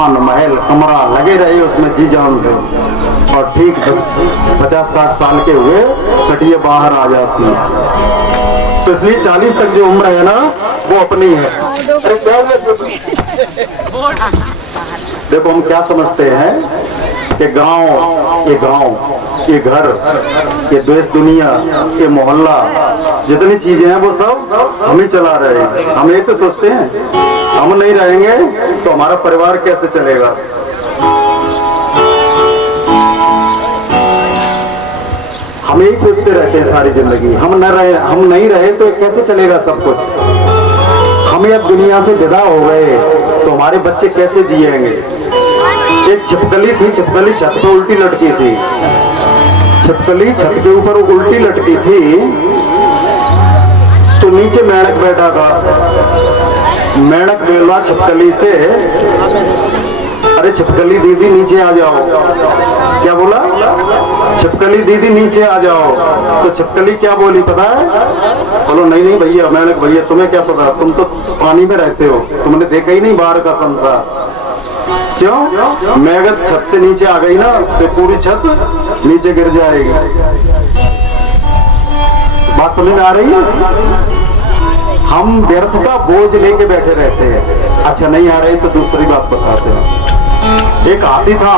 महल कमरा लगे रहे उसमें जी जान से, और ठीक 50-60 साल के हुए कटिए बाहर आ जाती है। तो इसलिए 40 तक जो उम्र है ना वो अपनी है। देखो हम क्या समझते हैं कि गांव, ये घर, ये देश दुनिया, ये मोहल्ला, जितनी चीजें हैं वो सब हम ही चला रहे हैं। हम एक तो सोचते हैं हम नहीं रहेंगे तो हमारा परिवार कैसे चलेगा। हम यही सोचते रहते हैं सारी जिंदगी, हम नहीं रहे तो कैसे चलेगा सब कुछ। हम अब दुनिया से विदा हो गए तो हमारे बच्चे कैसे जिएंगे। एक छिपकली थी, छिपकली छत पे उल्टी लटकी थी, छिपकली छत के ऊपर उल्टी लटकी थी तो नीचे मेंढक बैठा था। मेंढक बोला छिपकली से, अरे छिपकली दीदी नीचे आ जाओ। क्या बोला? छिपकली दीदी नीचे आ जाओ। तो छिपकली क्या बोली पता है? बोलो नहीं नहीं भैया, मेंढक भैया तुम्हें क्या पता, तुम तो पानी में रहते हो, तुमने देखा ही नहीं बाहर का संसार। क्यों? मैं अगर छत से नीचे आ गई ना तो पूरी छत नीचे गिर जाएगी। बात समझ में आ रही है? हम व्यर्थ का बोझ लेके बैठे रहते हैं। अच्छा नहीं आ रही तो दूसरी बात बताते हैं। एक हाथी था,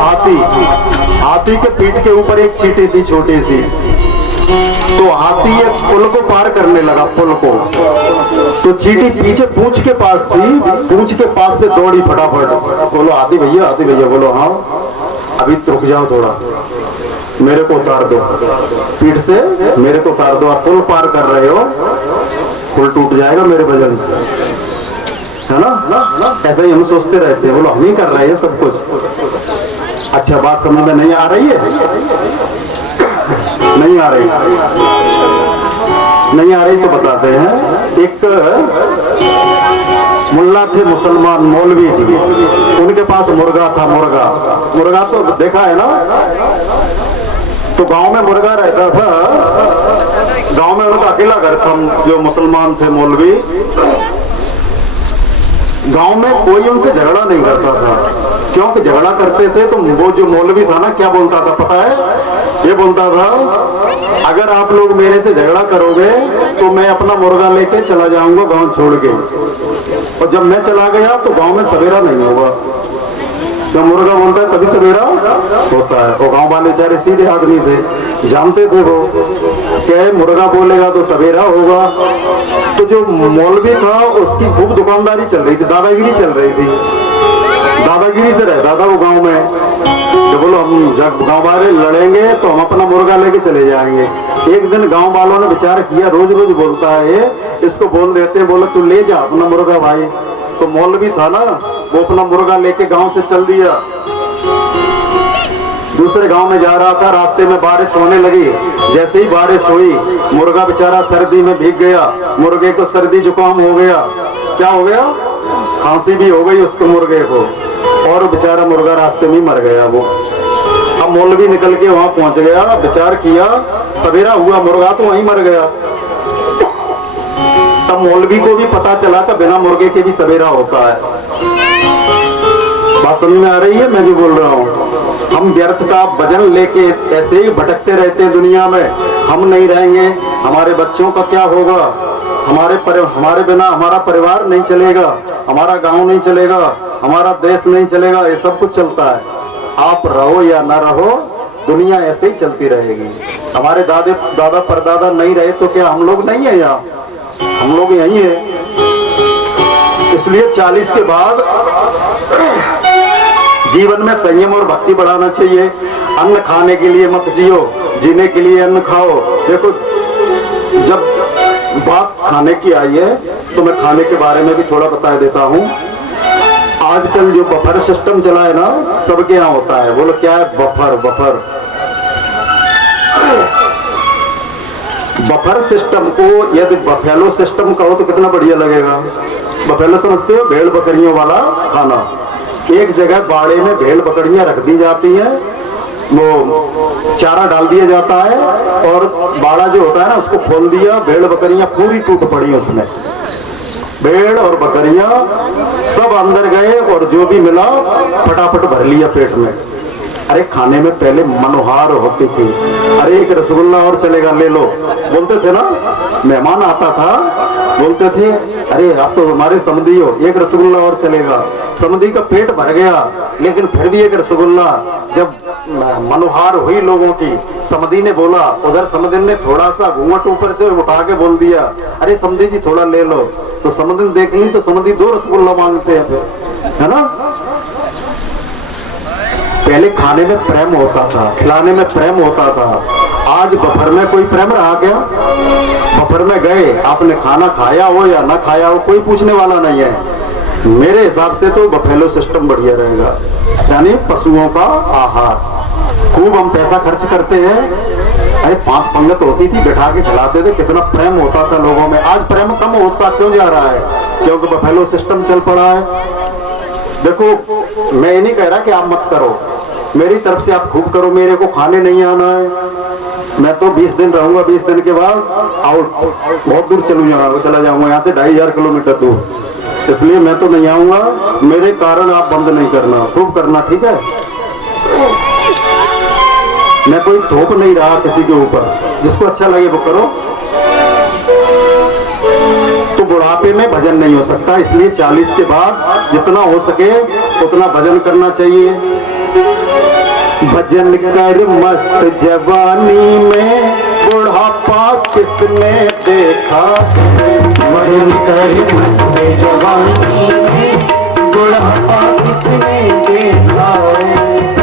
हाथी के पीठ के ऊपर एक चींटी थी छोटी सी। तो हाथी एक पुल को पार करने लगा, पुल को। तो चींटी पीछे पूंछ के पास थी, पूंछ के पास से दौड़ी फटाफट। बोलो हाथी भैया, हाथी भैया। बोलो हाँ, अभी रुक जाओ थोड़ा, मेरे को उतार दो पीठ से, मेरे को उतार दो। आप पुल पार कर रहे हो, पुल टूट जाएगा मेरे वजन से, है ना? ऐसा ही हम सोचते रहते हैं। बोलो हम ही कर रहे हैं सब कुछ। अच्छा बात समझ में नहीं आ रही है? नहीं आ रही, नहीं आ रही तो बताते हैं। एक मुल्ला थे, मुसलमान मौलवी थे, उनके पास मुर्गा था। मुर्गा तो देखा है ना? तो गांव में मुर्गा रहता था, गांव में उनका अकेला घर था। जो मुसलमान थे मौलवी, गांव में कोई उनसे झगड़ा नहीं करता था, क्योंकि झगड़ा करते थे तो वो जो मौलवी था ना क्या बोलता था पता है? ये बोलता था अगर आप लोग मेरे से झगड़ा करोगे तो मैं अपना मुर्गा लेके चला जाऊंगा गांव छोड़ के, और जब मैं चला गया तो गांव में सवेरा नहीं होगा। जब मुर्गा बोलता है तभी सवेरा होता है। वो गांव वाले बेचारे सीधे आदमी थे, जानते थे वो क्या मुर्गा बोलेगा तो सवेरा होगा। तो जो मौलवी था उसकी खूब दुकानदारी चल रही थी, दादागिरी चल रही थी, दादागिरी से रहता था वो गांव में। तो बोलो हम जब गांव वाले लड़ेंगे तो हम अपना मुर्गा लेके चले जाएंगे। एक दिन गांव वालों ने विचार किया, रोज रोज बोलता है ये, इसको बोल देते हैं, बोलो तू ले जा अपना मुर्गा भाई। तो मौलवी था ना, वो अपना मुर्गा लेके गांव से चल दिया। दूसरे गांव में जा रहा था, रास्ते में बारिश होने लगी। जैसे ही बारिश हुई, मुर्गा बेचारा सर्दी में भीग गया। मुर्गे को सर्दी जुकाम हो गया। क्या हो गया? खांसी भी हो गई उसको, मुर्गे को, और बेचारा मुर्गा रास्ते में मर गया वो। अब मौलवी निकल के वहां पहुंच गया, विचार किया, सवेरा हुआ, मुर्गा तो वहीं मर गया। तब मौलवी को भी पता चला कि बिना मुर्गे के भी सवेरा होता है। बात समझ में आ रही है मैं जो बोल रहा हूँ? हम व्यर्थ का वजन लेके ऐसे ही भटकते रहते हैं दुनिया में। हम नहीं रहेंगे, हमारे बच्चों का क्या होगा, हमारे बिना हमारा परिवार नहीं चलेगा, हमारा गांव नहीं चलेगा, हमारा देश नहीं चलेगा। ये सब कुछ चलता है, आप रहो या ना रहो, दुनिया ऐसे ही चलती रहेगी। हमारे दादा परदादा नहीं रहे तो क्या हम लोग नहीं है यहाँ? हम लोग यही है। इसलिए 40 के बाद जीवन में संयम और भक्ति बढ़ाना चाहिए। अन्न खाने के लिए मत जियो, जीने के लिए अन्न खाओ। देखो जब बात खाने की आई है तो मैं खाने के बारे में भी थोड़ा बता देता हूँ। आजकल जो बफर सिस्टम चला है ना, सबके यहाँ होता है। बोलो क्या है? बफर सिस्टम को यदि बफेलो सिस्टम कहो तो कितना बढ़िया लगेगा। बफेलो समझते हो? भेड़ बकरियों वाला खाना। एक जगह बाड़े में भेड़ बकरियां रख दी जाती हैं, वो चारा डाल दिया जाता है, और बाड़ा जो होता है ना उसको खोल दिया, भेड़ बकरियां पूरी टूट पड़ी उसमें। भेड़ और बकरियां सब अंदर गए और जो भी मिला फटाफट भर लिया पेट में। अरे खाने में पहले मनोहार होती थी, अरे एक रसगुल्ला और चलेगा ले लो, बोलते थे ना। मेहमान आता था बोलते थे अरे आप तो हमारे समधी हो, एक रसगुल्ला और चलेगा। समधी का पेट भर गया लेकिन फिर भी एक रसगुल्ला। जब मनोहार हुई लोगों की, समधी ने बोला, उधर समधी ने थोड़ा सा घूंघट ऊपर से उठा के बोल दिया अरे समधी जी थोड़ा ले लो। तो समधी ने देख ली तो समधी 2 रसगुल्ला मांगते हैं, है ना। पहले खाने में प्रेम होता था, खिलाने में प्रेम होता था। आज बफर में कोई प्रेम रहा क्या? बफर में गए, आपने खाना खाया हो या ना खाया हो कोई पूछने वाला नहीं है। मेरे हिसाब से तो बफेलो सिस्टम बढ़िया रहेगा, यानी पशुओं का आहार। खूब हम पैसा खर्च करते हैं। अरे 5 पंगत होती थी, बैठा के खिलाते थे, कितना प्रेम होता था लोगों में। आज प्रेम कम होता क्यों जा रहा है? क्योंकि बफेलो सिस्टम चल पड़ा है। देखो मैं ये नहीं कह रहा कि आप मत करो, मेरी तरफ से आप खूब करो, मेरे को खाने नहीं आना है। मैं तो 20 दिन रहूंगा, 20 दिन के बाद बहुत दूर चला जाऊंगा, यहाँ से 2500 किलोमीटर दूर, इसलिए मैं तो नहीं आऊंगा। मेरे कारण आप बंद नहीं करना, खूब करना, ठीक है। मैं कोई थोप नहीं रहा किसी के ऊपर, जिसको अच्छा लगे वो करो। तो बुढ़ापे में भजन नहीं हो सकता, इसलिए 40 के बाद जितना हो सके उतना भजन करना चाहिए। भजन कर मस्त जवानी में बुढ़ापा किसने देखा? भजन कर मस्त जवानी में बुढ़ापा किसने देखा?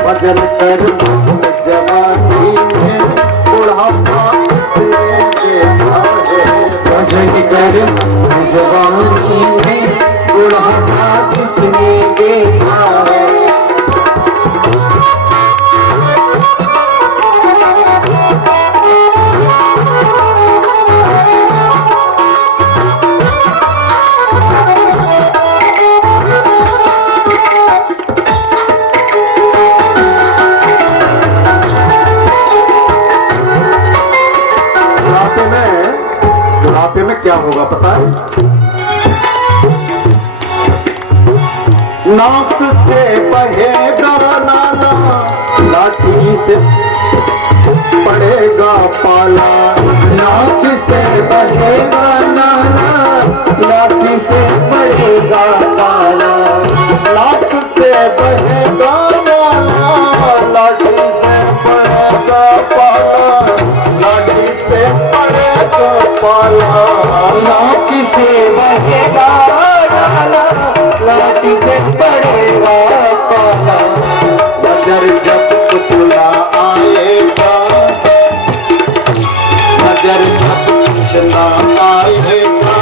भजन कर मस्त जवानी में बुढ़ापा किसने देखा? भजन कर मस्त जवानी में बुढ़ापा किसने देखा? बुढ़ापे में क्या होगा पता है? नाक से बहेगा नाला, लाठी से पड़ेगा पाला। नाक से बहेगा नाला, लाठी से पड़ेगा पाला। नाक से बहेगा नाला, लाठी से पड़ेगा पाला। लाठी से पड़ेगा पाला। लाठी से बहेगा नाला, लाठी से पड़ेगा पाला। नजर जब कुचला आएगा, नजर जब कुचला आएगा,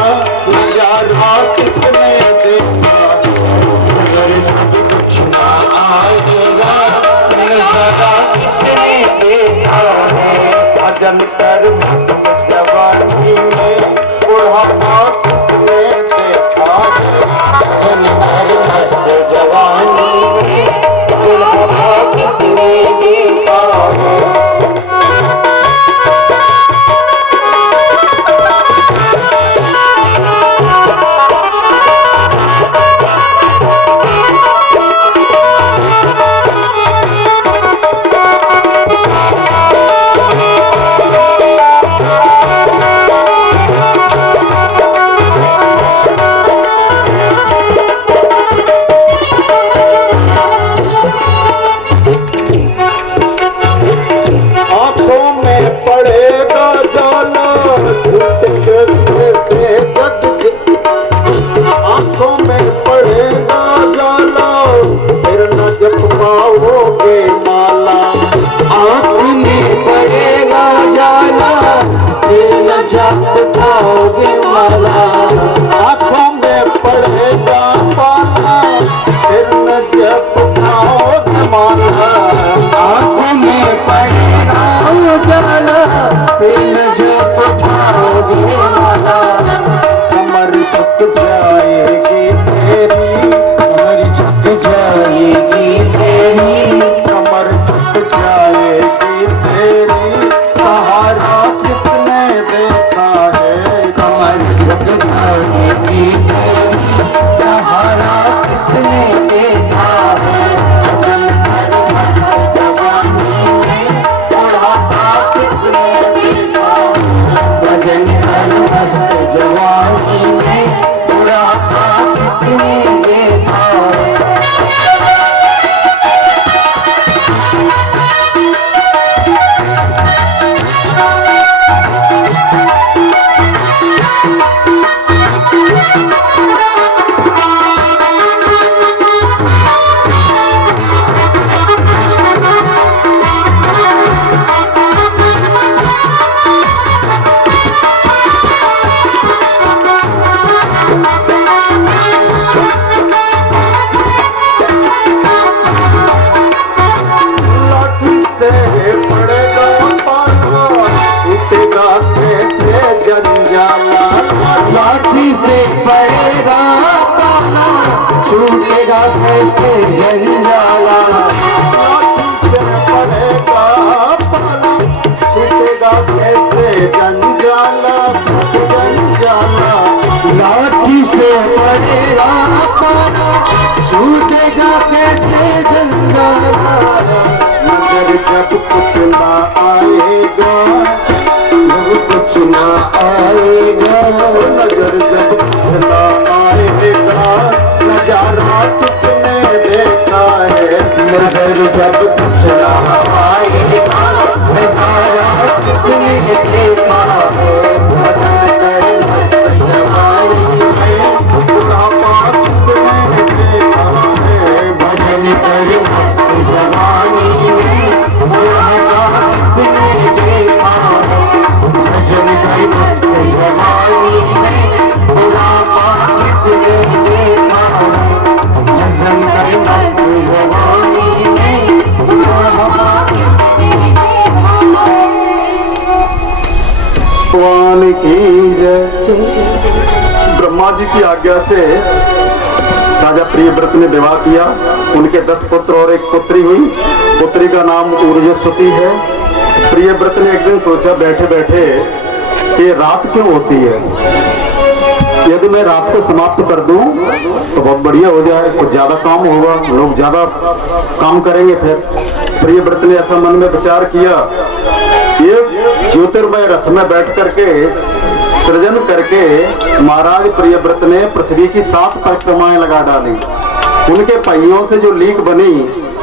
नजारा किसने देखा? नजर जब कुचला आएगा, नजारा किसने देखा? भजन कर मस्त जवानी में बुढ़ापा किसने देखा? भजन कर मस्त जवानी में बुढ़ापा किसने देखा? आंखों में पड़ेगा पाला, फिर न जब खाओगे माला। आंखों में पड़ेगा उजाला, फिर न जब खाओगे माला। कमर झुक जाएगी तेरी, कमर झुक जाएगी तेरी, कमर जब कुछ ना आएगा, जब कुछ ना आएगा, नजर जब कुछ ना आएगा, नजारा किसने देखा है, नजर जब कुछ ना आएगा, नजारा किसने देखा है। भजन कर मस्त जवानी में, बुढ़ापा किसने देखा है, भजन कर मस्त जवानी में, बुढ़ापा किसने देखा है। भजन कर मस्त जवानी में, बुढ़ापा किसने देखा है। भजन कर मस्त जवानी में, बुढ़ापा किसने देखा है। भगवान की जय। ब्रह्मा जी की आज्ञा से राजा प्रियव्रत ने विवाह किया। उनके 10 पुत्र और एक पुत्री हुई। पुत्री का नाम ऊर्जस्वती है। प्रियव्रत ने एक दिन सोचा बैठे बैठे कि रात क्यों होती है, यदि मैं रात को समाप्त कर दूं तो बहुत बढ़िया हो जाए, कुछ ज्यादा काम होगा, लोग ज्यादा काम करेंगे। फिर प्रियव्रत ने ऐसा मन में विचार किया, ये ज्योतिर्मय रथ में बैठ करके सृजन करके महाराज प्रियव्रत ने पृथ्वी की 7 परिक्रमाएं लगा डाली। उनके पहियों से जो लीक बनी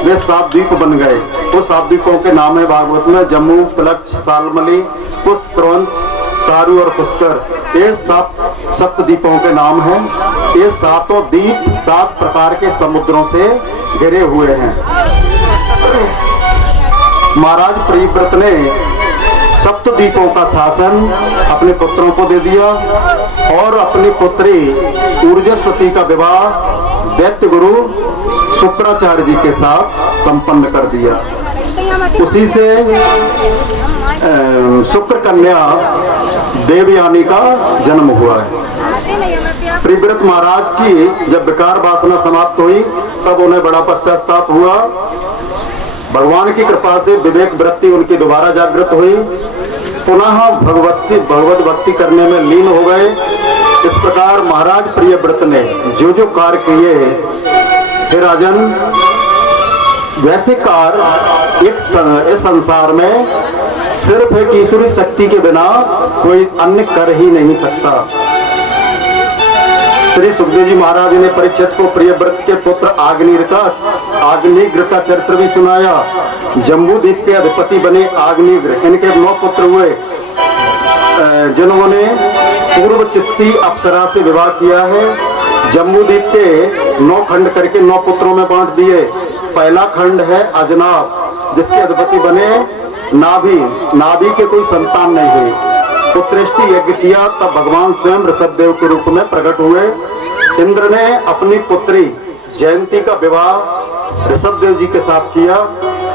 वे 7 द्वीप बन गए। वो 7 द्वीपों के नाम है भागवत में जम्मू, प्लक्ष, सालमली, पुष्प, क्रौंच, सारू और पुष्कर। ये 7 सप्तद्वीपों के नाम हैं। ये 7 द्वीप 7 प्रकार के समुद्रों से घिरे हुए हैं। महाराज प्रियव्रत ने सप्तद्वीपों का शासन अपने पुत्रों को दे दिया और अपनी पुत्री ऊर्जस्वती का विवाह दैत्य गुरु शुक्राचार्य जी के साथ संपन्न कर दिया। उसी से शुक्र कन्या देवयानी का जन्म हुआ है। प्रियव्रत महाराज की जब विकार वासना समाप्त हुई तब उन्हें बड़ा पश्चाताप हुआ। भगवान की कृपा से विवेक वृत्ति उनकी दोबारा जागृत हुई। पुनः भगवत भक्ति करने में लीन हो गए। इस प्रकार महाराज प्रियव्रत ने जो जो कार्य किए, हे राजन, वैसे कार्य इस संसार में सिर्फ एक ईश्वरी शक्ति के बिना कोई अन्य कर ही नहीं सकता। श्री सुखदेव जी महाराज ने परीक्षित को प्रियव्रत के पुत्र आग्नेयग्र का चरित्र भी सुनाया। जम्बू द्वीप के अधिपति बने आग्नेयग्र। इनके 9 पुत्र हुए जिन्होंने पूर्व चित्ती अप्सरा से विवाह किया है। जम्बू द्वीप के 9 खंड करके 9 पुत्रों में बांट दिए। पहला खंड है अजनाब, जिसके अधिपति बने नाभि। नाभि के कोई संतान नहीं हुई। पुत्रेष्टि यज्ञ किया तब भगवान स्वयं ऋषभदेव के रूप में प्रकट हुए। इंद्र ने अपनी पुत्री जयंती का विवाह ऋषभदेव जी के साथ किया।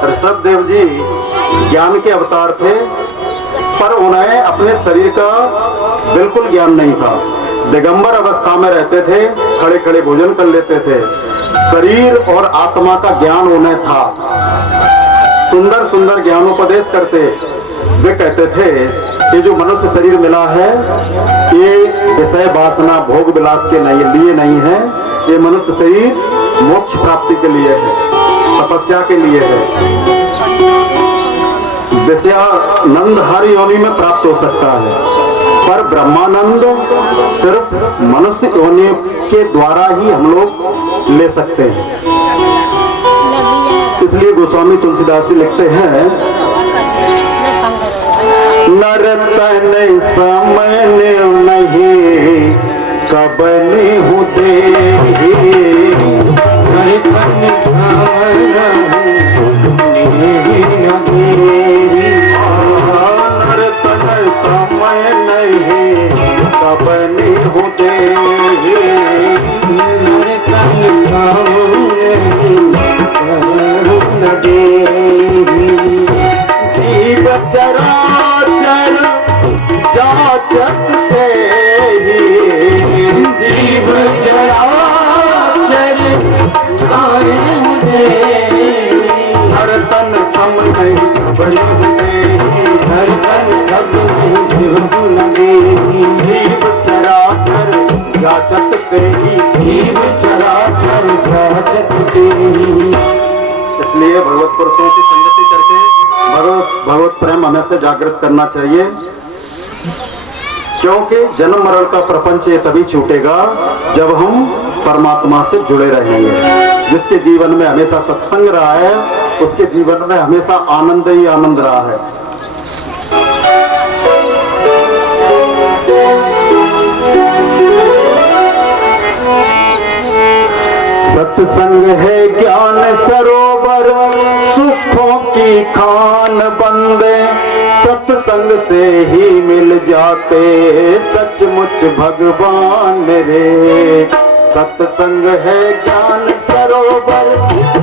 ऋषभदेव जी ज्ञान के अवतार थे, पर उन्हें अपने शरीर का बिल्कुल ज्ञान नहीं था। दिगंबर अवस्था में रहते थे, खड़े खड़े भोजन कर लेते थे। शरीर और आत्मा का ज्ञान उन्हें था। सुंदर सुंदर ज्ञानोपदेश करते। वे कहते थे कि जो मनुष्य शरीर मिला है ये विषय वासना भोग विलास के लिए नहीं है। ये मनुष्य शरीर मोक्ष प्राप्ति के लिए है, तपस्या के लिए है। विषयानंद हर योनि में प्राप्त हो सकता है, पर ब्रह्मानंद सिर्फ मनुष्य योनि के द्वारा ही हम लोग ले सकते हैं। इसलिए गोस्वामी तुलसीदास जी लिखते हैं, नर तन समन नहीं कबनी हूँ देही, नर तन समन नहीं नर तन समय नहीं कबनी हूँ देही, नर तन समन देही। जीव चराचर जाचत से ही, जीव चराचर हर तन सम नहीं बनते, हर तन सब नहीं जीव चराचर जाचत से ही, जीव चराचर जाचत से ही। इसलिए भगवत पुरुषों की संगति करके भगवत प्रेम हमें से जागृत करना चाहिए, क्योंकि जन्म मरण का प्रपंच ये तभी छूटेगा जब हम परमात्मा से जुड़े रहेंगे। जिसके जीवन में हमेशा सत्संग रहा है उसके जीवन में हमेशा आनंद ही आनंद रहा है। सत्संग है ज्ञान सरोवर सुखों की खान बंदे, सत्संग से ही मिल जाते सचमुच भगवान रे। सत्संग है ज्ञान सरोवर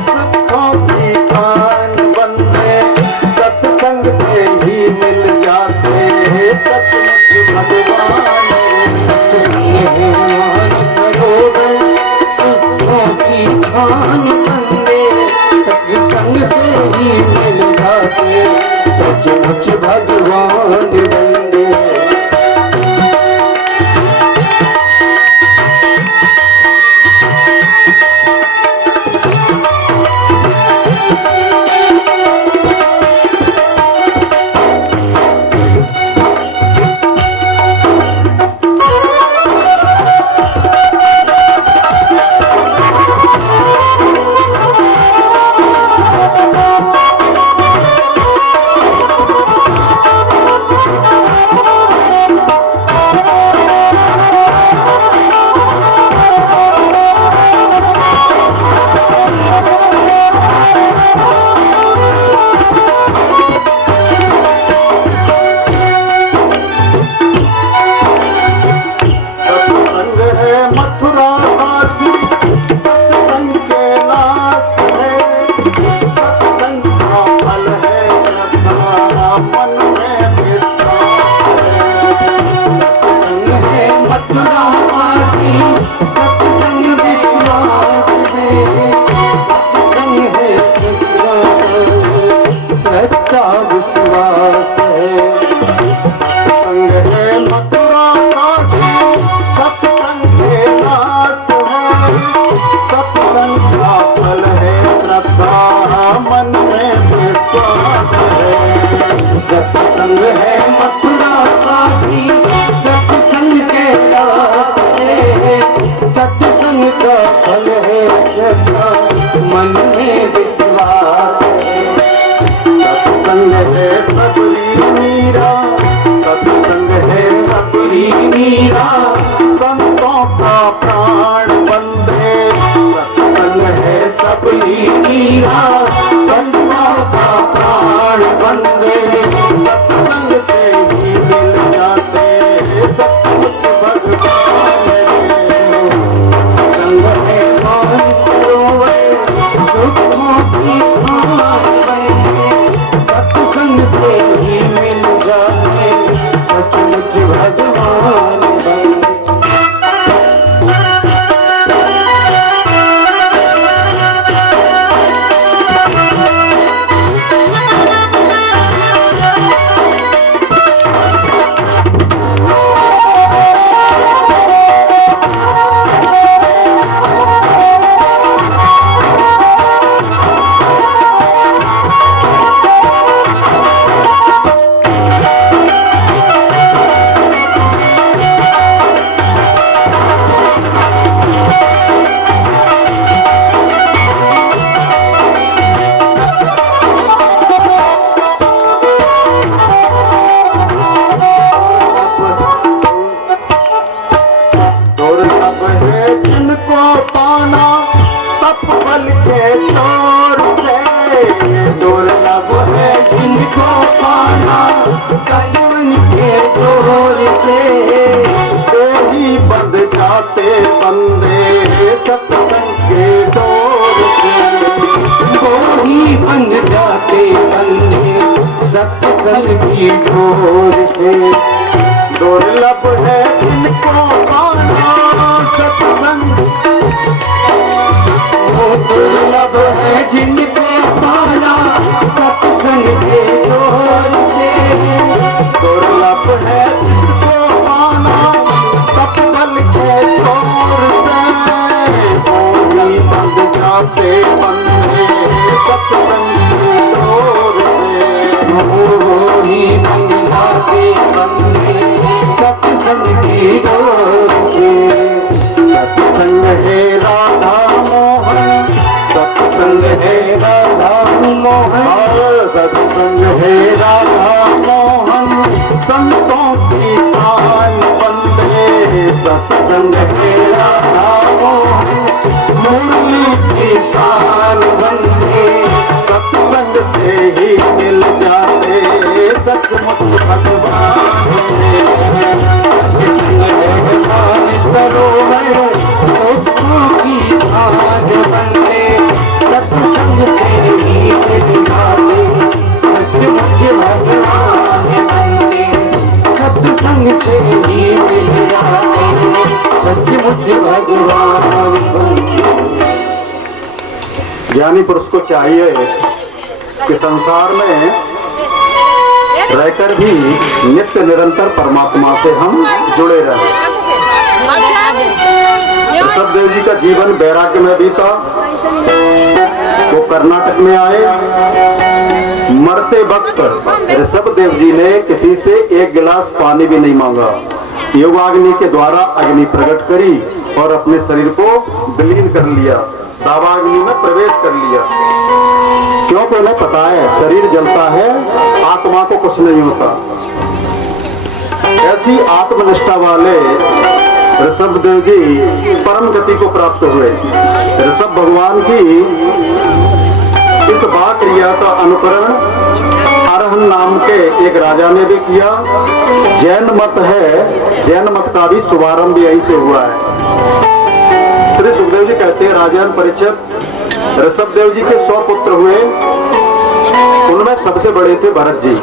सुखों की खान बंदे, सत्संग से ही मिल जाते सचमुच भगवान रे। सत्संग है ज्ञान सरोवर सुखों की खान बंदे, सत्संग से ही मिल जाते सचमुच भगवान बंदे। सत्संग है मथुरा काशी, सत्संग के दास है, सत्संग का फल है श्रद्धा, मन में विश्वास है। सत्संग है सबरी मीरा, सत्संग है सबरी मीरा, संतों का प्राण बंदे। सत्संग है सबरी मीरा, संतों का प्राण बंदे। सत्संग से ही मिल जाते सचमुच भगवान रे। सत्संग है ज्ञान सरोवर सुखों की खान बंदे, सत्संग से ही मिल जाते सचमुच भगवान बंदे। जिनको पाना तप बल के जोर से, दुर्लभ है जिनको पाना कलवन के जोर से, ही बंध जाते बंदे सत्संग के डोर से। वो ही बंध जाते बंदे सत्संग की डोर से। दुर्लभ है जिनको पाना सत्संग, वो दुर्लभ है जिनको पाना सत्संग के जोर से। दुर्लभ है जिनको पाना तप बल के जोर से, ही बंध जाते बंदे सत्संग की डोर से। राधा मोहन, सत्संग है राधा मोहन, संतों की शान बंदे। सत्संग है राधा मोहन, मुरली की शान बंदे। सत्संग से ही मिल जाते सचमुच भगवान। सरोवर उसको की शान बंदे। सत्संग से ही मिल जाते सचमुच भगवान बंदे। सत्संग से ही मिल जाते सचमुच भगवान बंदे। ज्ञानी पुरुष को चाहिए कि संसार में रहकर भी नित्य निरंतर परमात्मा से हम जुड़े रहें। ऋषभदेव जी का जीवन वैराग्य में बीता। वो कर्नाटक में आए। मरते वक्त ऋषभदेव जी ने किसी से एक गिलास पानी भी नहीं मांगा। योगाग्नि के द्वारा अग्नि प्रकट करी और अपने शरीर को विलीन कर लिया, दावाग्नि में प्रवेश कर लिया। क्योंकि उन्हें पता है शरीर जलता है, आत्मा को कुछ नहीं होता। ऐसी आत्मनिष्ठा वाले ऋषभदेव जी परम गति को प्राप्त हुए। ऋषभ भगवान की इस बा क्रिया का अनुकरण अरहन नाम के एक राजा ने भी किया। जैन मत है, जैन मत का भी शुभारंभ यहीं से हुआ है। श्री सुखदेव जी कहते हैं, राजन परीक्षित, ऋषभदेव जी के 100 पुत्र हुए। उनमें सबसे बड़े थे भरत जी,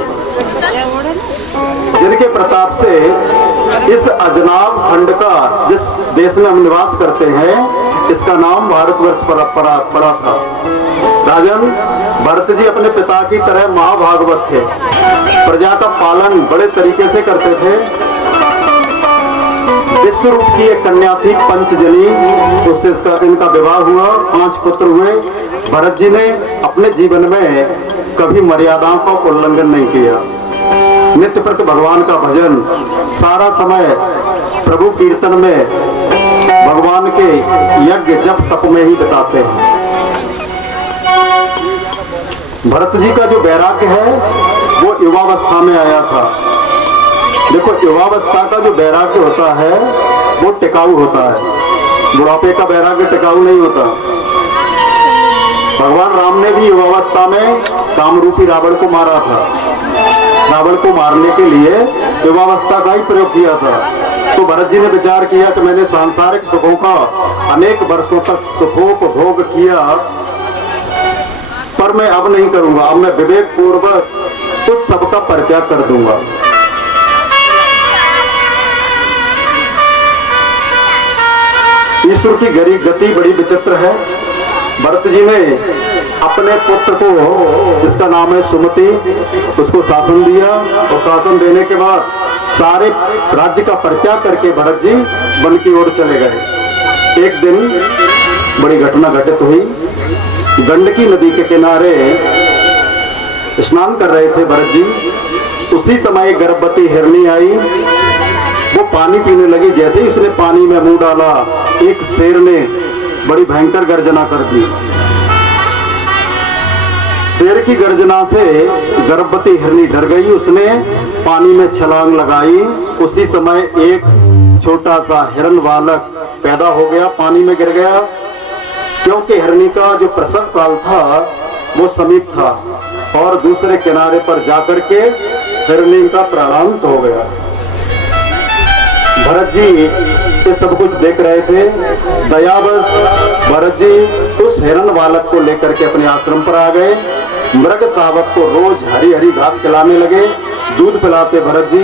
जिनके प्रताप से इस अजनाब खंड का, जिस देश में हम निवास करते हैं, इसका नाम भारतवर्ष पड़ा था। राजन भरत जी अपने पिता की तरह महाभागवत थे। प्रजा का पालन बड़े तरीके से करते थे। विश्व रूप की एक कन्या थी पंचजनी, उससे इनका विवाह हुआ, 5 पुत्र हुए। भरत जी ने अपने जीवन में कभी मर्यादाओं का उल्लंघन नहीं किया। नित्य प्रति भगवान का भजन, सारा समय प्रभु कीर्तन में, भगवान के यज्ञ जप तप में ही बिताते हैं। भरत जी का जो वैराग्य है वो युवावस्था में आया था। देखो, युवावस्था का जो वैराग्य होता है वो टिकाऊ होता है, बुढ़ापे का वैराग्य टिकाऊ नहीं होता। भगवान राम ने भी युवावस्था में कामरूपी रावण को मारा था। रावण को मारने के लिए युवावस्था का ही प्रयोग किया था। तो भरत जी ने विचार किया कि मैंने सांसारिक सुखों का अनेक वर्षों तक सुखोपभोग किया, पर मैं अब नहीं करूंगा। अब मैं विवेक पूर्वक तो सबका परित्याग कर दूंगा। ईश्वर की गति बड़ी विचित्र है। भरत जी ने अपने पुत्र को, जिसका नाम है सुमति, उसको शासन दिया और शासन देने के बाद सारे राज्य का परित्याग करके भरत जी वन की ओर चले गए। एक दिन बड़ी घटना घटित हुई। गंडकी नदी के किनारे स्नान कर रहे थे भरत जी। उसी समय एक गर्भवती हिरनी आई, वो पानी पीने लगी। जैसे ही उसने पानी में मुंह डाला, एक शेर ने बड़ी भयंकर गर्जना कर दी। शेर की गर्जना से गर्भवती हिरनी डर गई, उसने पानी में छलांग लगाई। उसी समय एक छोटा सा हिरन बालक पैदा हो गया, पानी में गिर गया। क्योंकि हिरनी का जो प्रसव काल था वो समीप था और दूसरे किनारे पर जाकर के हिरनी का प्राणांत हो गया। भरत जी ये सब कुछ देख रहे थे। दयावश भरत जी उस हिरन बालक को लेकर के अपने आश्रम पर आ गए। मृग शावक को रोज हरी हरी घास खिलाने लगे, दूध पिलाते भरत जी।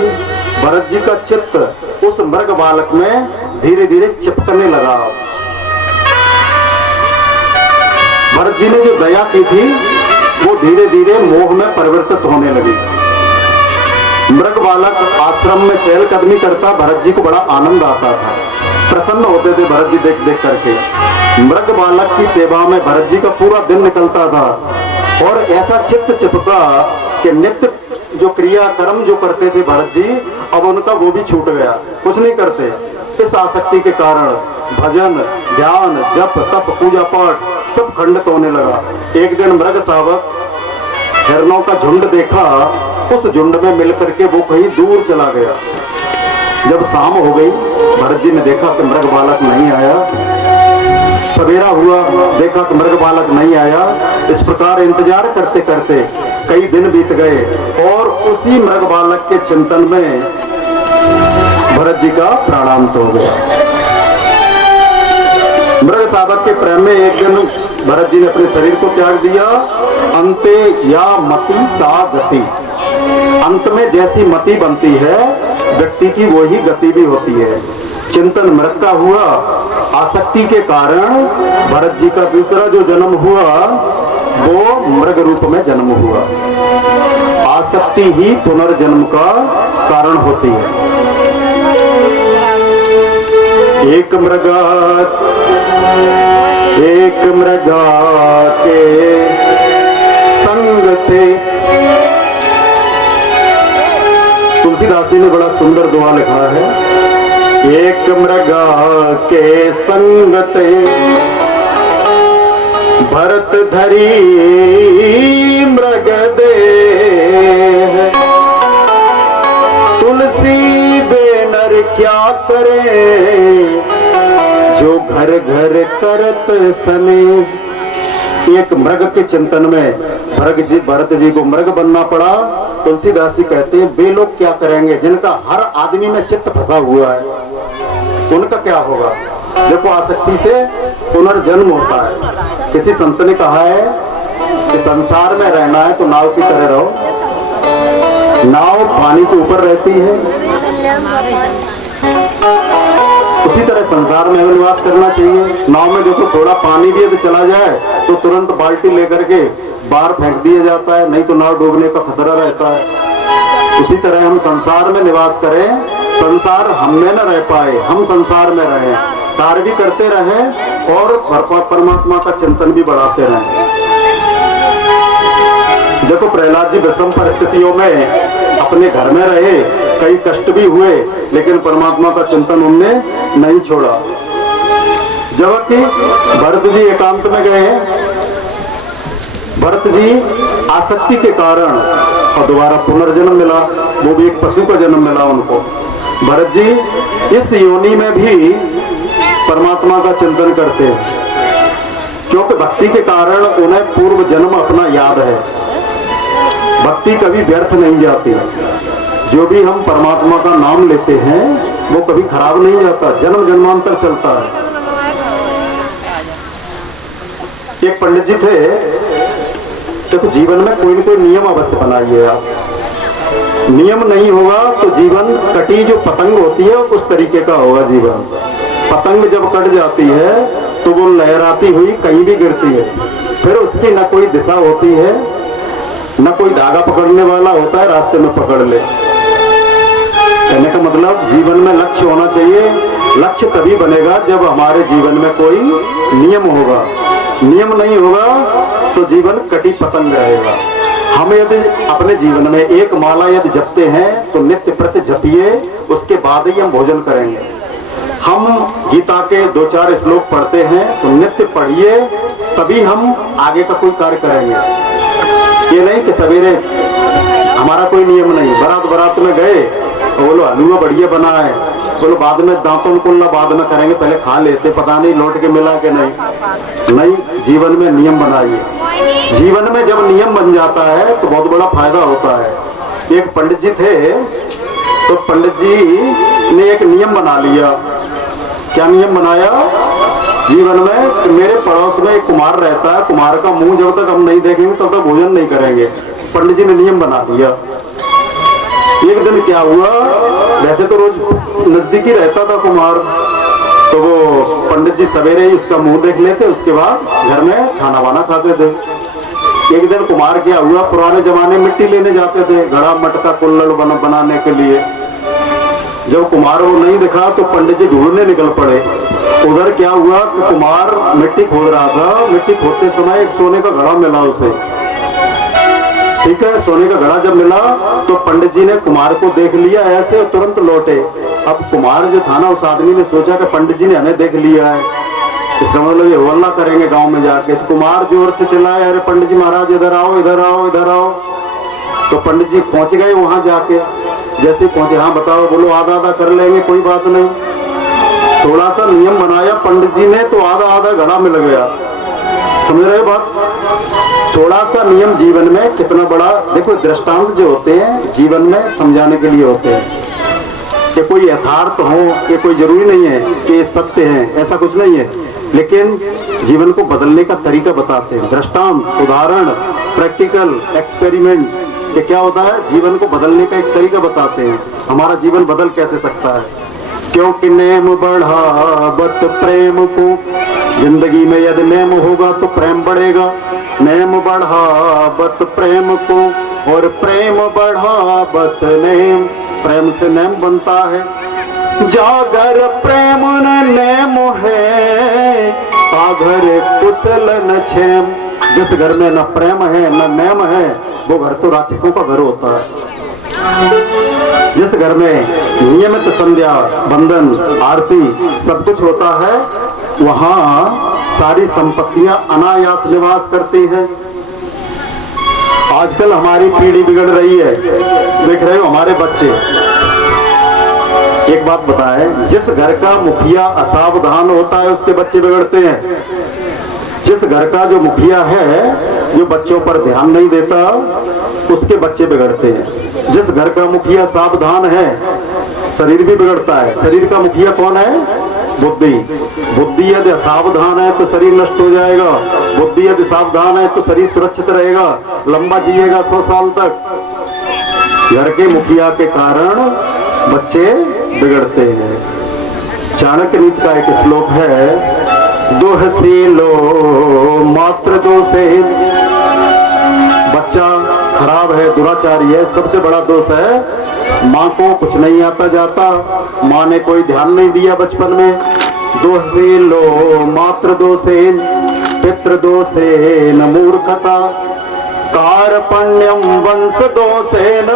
भरत जी का चित्त उस मृग बालक में धीरे धीरे चिपकने लगा। भरत जी ने जो दया की थी वो धीरे धीरे मोह में परिवर्तित होने लगी। मृग बालक आश्रम में चहलकदमी करता, भरत जी को बड़ा आनंद आता था, प्रसन्न होते थे भरत जी देख देख करके। मृग बालक की सेवा में भरत जी का पूरा दिन निकलता था और ऐसा चित्त चिपका कि नित्य जो क्रिया कर्म जो करते थे भरत जी, अब उनका वो भी छूट गया, कुछ नहीं करते। इस आसक्ति के कारण भजन, ध्यान, जप, तप, पूजा पाठ सब खंडित होने लगा। एक दिन मृग शावक हिरणों का झुंड देखा, उस झुंड में मिलकर के वो कहीं दूर चला गया। जब शाम हो गई, भरत जी ने देखा कि मृग बालक नहीं आया। सवेरा हुआ, देखा कि मृग बालक नहीं आया। इस प्रकार इंतजार करते करते कई दिन बीत गए और उसी मृग बालक के चिंतन में भरत जी का प्राणांत हो गया। मृग शावक के प्रेम में एक दिन भरत जी ने अपने शरीर को त्याग दिया। अंते या मति सा गति, अंत में जैसी मति बनती है व्यक्ति की वही गति भी होती है। चिंतन मृग का हुआ, आसक्ति के कारण भरत जी का दूसरा जो जन्म हुआ वो मृग रूप में जन्म हुआ। आसक्ति ही पुनर्जन्म का कारण होती है। एक मृगा के संग थे। तुलसीदास जी ने बड़ा सुंदर दुआ लिखा है। एक मृगा के संग थे भरत धरी मृग देह, तुलसी बेनर क्या करे जो घर घर करत सने। एक मृग के चिंतन में भरत जी को मृग बनना पड़ा। तुलसीदास जी कहते हैं वे लोग क्या करेंगे जिनका हर आदमी में चित्त फंसा हुआ है, उनका क्या होगा। देखो आसक्ति से पुनर्जन्म होता है। किसी संत ने कहा है कि संसार में रहना है तो नाव की तरह रहो। नाव पानी के ऊपर रहती है, उसी तरह संसार में हमें निवास करना चाहिए। नाव में देखो थोड़ा पानी भी यदि चला जाए तो तुरंत बाल्टी लेकर के बाहर फेंक दिया जाता है, नहीं तो नाव डूबने का खतरा रहता है। उसी तरह हम संसार में निवास करें, संसार हम में न रह पाए, हम संसार में रहें, कार्य भी करते रहें और परमात्मा का चिंतन भी बढ़ाते रहें। देखो प्रहलाद जी विषम परिस्थितियों में अपने घर में रहे, कई कष्ट भी हुए, लेकिन परमात्मा का चिंतन उनने नहीं छोड़ा। जबकि भरत जी एकांत में गए हैं। भरत जी आसक्ति के कारण और दोबारा पुनर्जन्म मिला, वो भी एक पशु का जन्म मिला उनको। भरत जी इस योनि में भी परमात्मा का चिंतन करते हैं, क्योंकि भक्ति के कारण उन्हें पूर्व जन्म अपना याद है। भक्ति कभी व्यर्थ नहीं जाती। जो भी हम परमात्मा का नाम लेते हैं वो कभी खराब नहीं जाता, जन्म जन्मांतर चलता है। एक पंडित जी थे, देखो जीवन में कोई न कोई नियम अवश्य बनाइए आप। नियम नहीं होगा तो जीवन कटी जो पतंग होती है उस तरीके का होगा जीवन। पतंग जब कट जाती है तो वो लहराती हुई कहीं भी गिरती है, फिर उसकी न कोई दिशा होती है, न कोई धागा पकड़ने वाला होता है रास्ते में पकड़ ले। कहने का मतलब जीवन में लक्ष्य होना चाहिए। लक्ष्य तभी बनेगा जब हमारे जीवन में कोई नियम होगा। नियम नहीं होगा तो जीवन कटी पतंग रहेगा। हम यदि अपने जीवन में एक माला यदि जपते हैं तो नित्य प्रति जपिए, उसके बाद ही हम भोजन करेंगे। हम गीता के 2-4 श्लोक पढ़ते हैं तो नित्य पढ़िए, तभी हम आगे का कोई कार्य करेंगे। ये नहीं कि सवेरे हमारा कोई नियम नहीं, बारात में गए तो बोलो हलवा बढ़िया बना है, बोलो बाद में दांतों कुल्ला बाद में करेंगे, पहले खा लेते, पता नहीं लौट के मिला के नहीं। जीवन में नियम बनाइए। जीवन में जब नियम बन जाता है तो बहुत बड़ा फायदा होता है। एक पंडित जी थे, तो पंडित जी ने एक नियम बना लिया। क्या नियम बनाया जीवन में कि मेरे पड़ोस में एक कुम्हार रहता है, कुम्हार का मुंह जब तक हम नहीं देखेंगे तब तक भोजन नहीं करेंगे। पंडित जी ने नियम बना दिया। एक दिन क्या हुआ, वैसे तो रोज नजदीकी रहता था कुम्हार, तो वो पंडित जी सवेरे ही उसका मुंह देख लेते, उसके बाद घर में खाना वाना खाते थे। एक दिन कुम्हार क्या हुआ, पुराने जमाने में मिट्टी लेने जाते थे घड़ा मटका कुल्हड़ बनाने के लिए। जब कुम्हार वो नहीं दिखा तो पंडित जी ढूंढने निकल पड़े। उधर क्या हुआ कि कुम्हार मिट्टी खोद रहा था, मिट्टी खोदते समय एक सोने का घड़ा मिला उसे। ठीक है, सोने का घड़ा जब मिला तो पंडित जी ने कुम्हार को देख लिया ऐसे और तुरंत लौटे। अब कुमार जो था ना, उस आदमी ने सोचा कि पंडित जी ने हमें देख लिया है, इसका मतलब ये हल्ला करेंगे गांव में जाके। इस कुमार जोर से चिल्लाए, अरे पंडित जी महाराज इधर आओ, इधर आओ, इधर आओ। तो पंडित जी पहुंच गए वहां जाके। जैसे पहुंचे, हाँ बताओ, बोलो आधा आधा कर लेंगे, कोई बात नहीं। थोड़ा सा नियम बनाया पंडित जी ने, तो आधा आधा घड़ा मिल गया। समझ रहे हो बात? थोड़ा सा नियम जीवन में कितना बड़ा। देखो दृष्टांत जो होते हैं जीवन में समझाने के लिए होते हैं, कि कोई यथार्थ हो, ये कोई जरूरी नहीं है कि ये सत्य है, ऐसा कुछ नहीं है, लेकिन जीवन को बदलने का तरीका बताते हैं। दृष्टांत, उदाहरण, प्रैक्टिकल एक्सपेरिमेंट, कि क्या होता है, जीवन को बदलने का एक तरीका बताते हैं। हमारा जीवन बदल कैसे सकता है? क्योंकि नेम बढ़ावत प्रेम को, जिंदगी में यदि नेम होगा तो प्रेम बढ़ेगा। नेम बढ़ावत प्रेम को और प्रेम बढ़ावत नेम, प्रेम से नेम बनता है। जागर प्रेम न नेम है, आघर कुशल न क्षेम। जिस घर में न प्रेम है न नेम है, वो घर तो राक्षसों का घर होता है। जिस घर में नियमित संध्या, बंधन, आरती सब कुछ होता है, वहां सारी संपत्तियां अनायास निवास करती हैं। आजकल हमारी पीढ़ी बिगड़ रही है, देख रहे हो हमारे बच्चे। एक बात बताएं, जिस घर का मुखिया असावधान होता है उसके बच्चे बिगड़ते हैं। जिस घर का जो मुखिया है, जो बच्चों पर ध्यान नहीं देता, उसके बच्चे बिगड़ते हैं। जिस घर का मुखिया सावधान है, शरीर भी बिगड़ता है। शरीर का मुखिया कौन है? बुद्धि। बुद्धि यदि सावधान है तो शरीर नष्ट हो जाएगा, बुद्धि यदि सावधान है तो शरीर सुरक्षित रहेगा, लंबा जिएगा 100 साल तक। घर के मुखिया के कारण बच्चे बिगड़ते हैं। चाणक्य नीति का एक श्लोक है, दोहसीलो मात्र दोषे। बच्चा खराब है, दुराचारी है, सबसे बड़ा दोष है माँ को कुछ नहीं आता जाता, माँ ने कोई ध्यान नहीं दिया बचपन में। दोषीलो मात्र दोषेन पितृ दोषेन मूर्खता, कार्पण्यम वंश दोषेन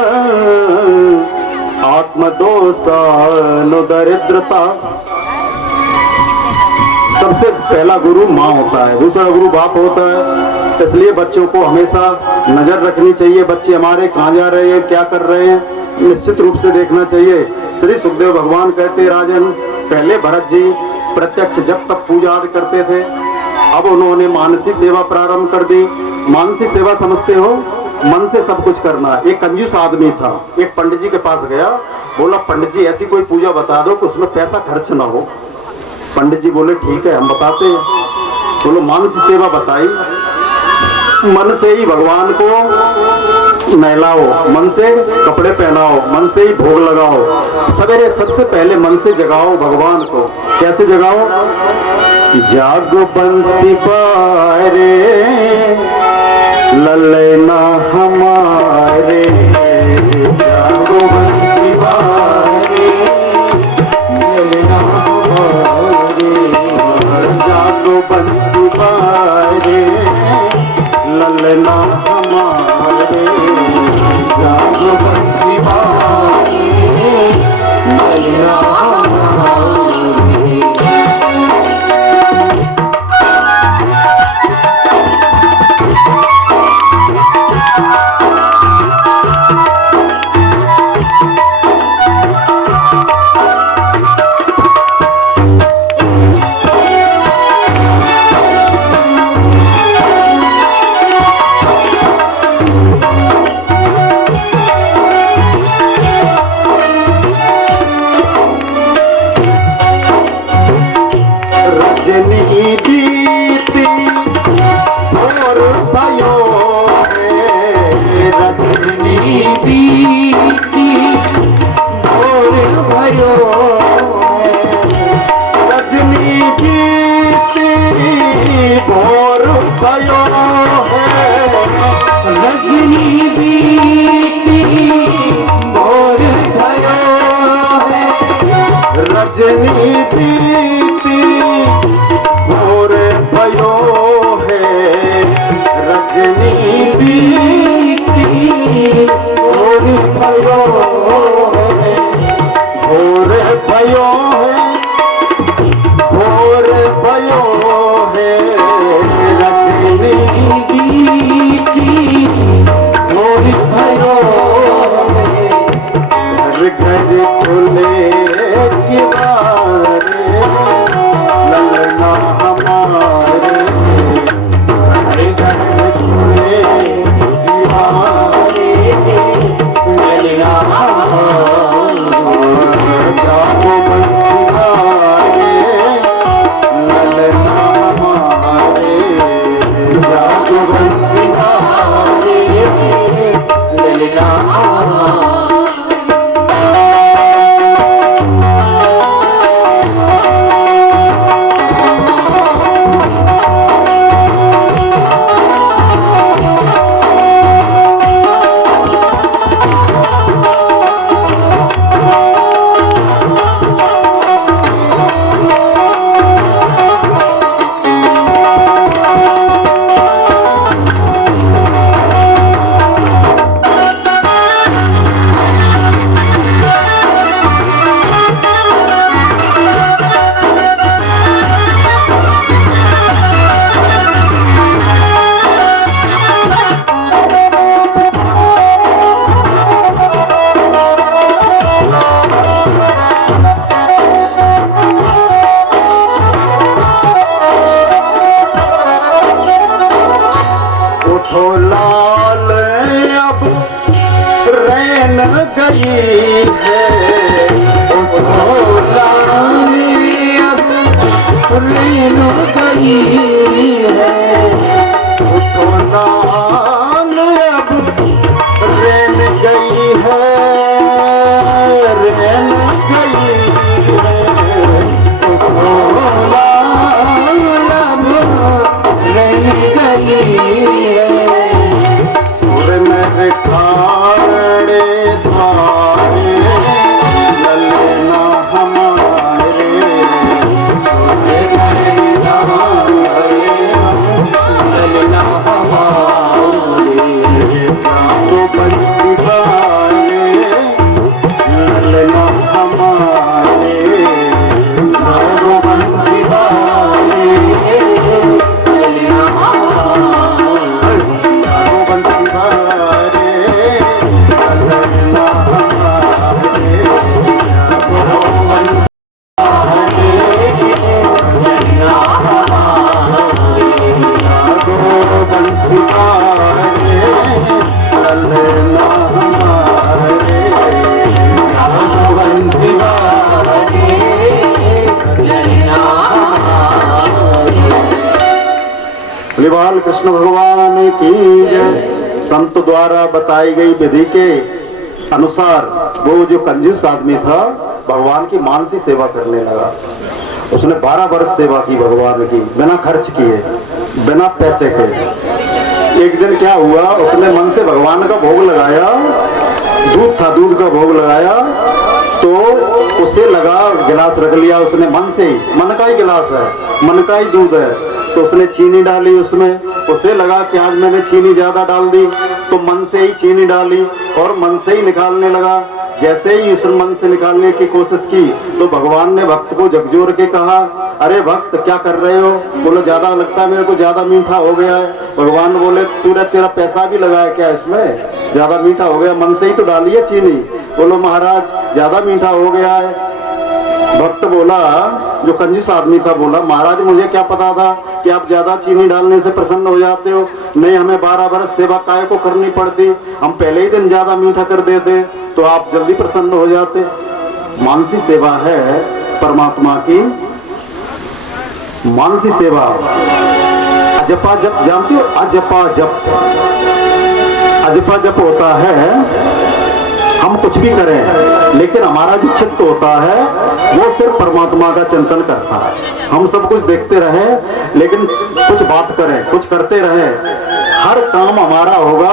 आत्मदोषानुदरिद्रता। सबसे पहला गुरु माँ होता है, दूसरा गुरु बाप होता है। इसलिए बच्चों को हमेशा नजर रखनी चाहिए, बच्चे हमारे कहाँ जा रहे हैं, क्या कर रहे हैं, निश्चित रूप से देखना चाहिए। श्री सुखदेव भगवान कहते, राजन, पहले भरत जी प्रत्यक्ष जब तक पूजा आदि करते थे, अब उन्होंने मानसी सेवा प्रारंभ कर दी। मानसी सेवा समझते हो? मन से सब कुछ करना। एक कंजूस आदमी था, एक पंडित जी के पास गया, बोला पंडित जी ऐसी कोई पूजा बता दो कि उसमें पैसा खर्च ना हो। पंडित जी बोले ठीक है हम बताते हैं। बोलो मानसी सेवा बताई। मन से ही भगवान को नहलाओ, मन से कपड़े पहनाओ, मन से ही भोग लगाओ। सवेरे सबसे पहले मन से जगाओ भगवान को। कैसे जगाओ? जागो बंसी पारे ललना हमारे, जागो बंसी पारे ललना हमारे, जागो बंसी पारे ललना हमारे, जागो बंसी पारे ललना हमारे। रजनी बीती भोर भयो है, रजनी बीती भोर भयो है, भोर ललना उठो लाल अब रैन गई है, उठो लाली अब रैन गई है, उठो लाल अब रैन गई है, रैन गई है। उठो लाल अब रैन गई है, सुर में खाड़े थारे ललना हमारे, सुर में ललना हमारे, तो बंसी वाले ललना हमारे, तो बंसी वाले ललना हमारे, तो बंसी वाले ललना हमारे, तो बंसी ललना हमारे, तो बंसी वाले ललना हमारे। तो बंसी वाले ललना हमारे। श्रीवाल कृष्ण भगवान की जय। संत द्वारा बताई गई विधि के अनुसार वो जो कंजूस आदमी था भगवान की मानसी सेवा करने लगा। उसने 12 वर्ष सेवा की भगवान की, बिना खर्च किए, बिना पैसे के। एक दिन क्या हुआ, उसने मन से भगवान का भोग लगाया, दूध था, दूध का भोग लगाया, तो उसे लगा, गिलास रख लिया उसने मन से ही, मन का ही गिलास है, मन का ही दूध है, तो उसने चीनी डाली उसमें। उसे लगा कि आज मैंने चीनी ज्यादा डाल दी, तो मन से ही चीनी डाली और मन से ही निकालने लगा। जैसे ही उस मन से निकालने की कोशिश की तो भगवान ने भक्त को झकझोर के कहा, अरे भक्त क्या कर रहे हो? बोलो ज्यादा लगता है मेरे को, ज्यादा मीठा हो गया है। भगवान बोले तेरा पैसा भी लगाया क्या इसमें? ज्यादा मीठा हो गया, मन से ही तो डाली है चीनी। बोलो महाराज ज्यादा मीठा हो गया है। भक्त बोला, जो कंजूस आदमी था, बोला महाराज मुझे क्या पता था कि आप ज्यादा चीनी डालने से प्रसन्न हो जाते हो। नहीं, हमें 12 वर्ष सेवा काय को करनी पड़ती, हम पहले ही दिन ज्यादा मीठा कर देते तो आप जल्दी प्रसन्न हो जाते। मानसी सेवा है परमात्मा की, मानसी सेवा। अजपा जप जानते हो? अजपा जप, अजपा जप होता है हम कुछ भी करें लेकिन हमारा जो चित्त होता है वो सिर्फ परमात्मा का चिंतन करता है। हम सब कुछ देखते रहे लेकिन कुछ बात करें, कुछ करते रहे, हर काम हमारा होगा,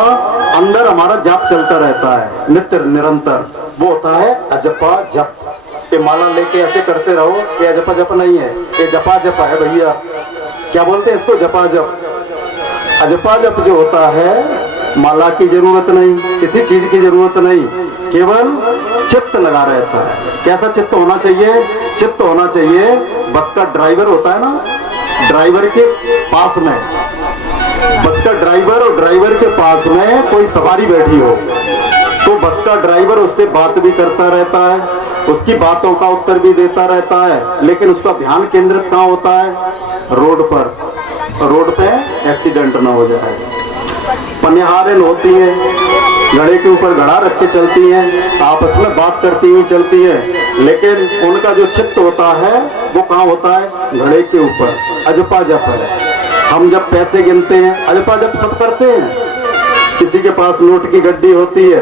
अंदर हमारा जाप चलता रहता है नित्य निरंतर, वो होता है अजपा जप। ये माला लेके ऐसे करते रहो, ये अजपा जप नहीं है, ये जपा जप है भैया। क्या बोलते हैं इसको? जपा जप। अजपा जप जो होता है, माला की जरूरत नहीं, किसी चीज की जरूरत नहीं, केवल चित्त लगा रहता है। कैसा चित्त होना चाहिए? चित्त होना चाहिए बस का ड्राइवर होता है ना, ड्राइवर के पास में, बस का ड्राइवर और ड्राइवर के पास में कोई सवारी बैठी हो तो बस का ड्राइवर उससे बात भी करता रहता है, उसकी बातों का उत्तर भी देता रहता है, लेकिन उसका ध्यान केंद्रित कहाँ होता है? रोड पर। रोड पे एक्सीडेंट ना हो जाए। पनिहारें होती है, घड़े के ऊपर घड़ा रख के चलती हैं, आपस में बात करती हुई चलती है, लेकिन उनका जो चित्त होता है वो कहाँ होता है? घड़े के ऊपर। अजपा जप है। हम जब पैसे गिनते हैं, अजपा जप सब करते हैं, किसी के पास नोट की गड्डी होती है,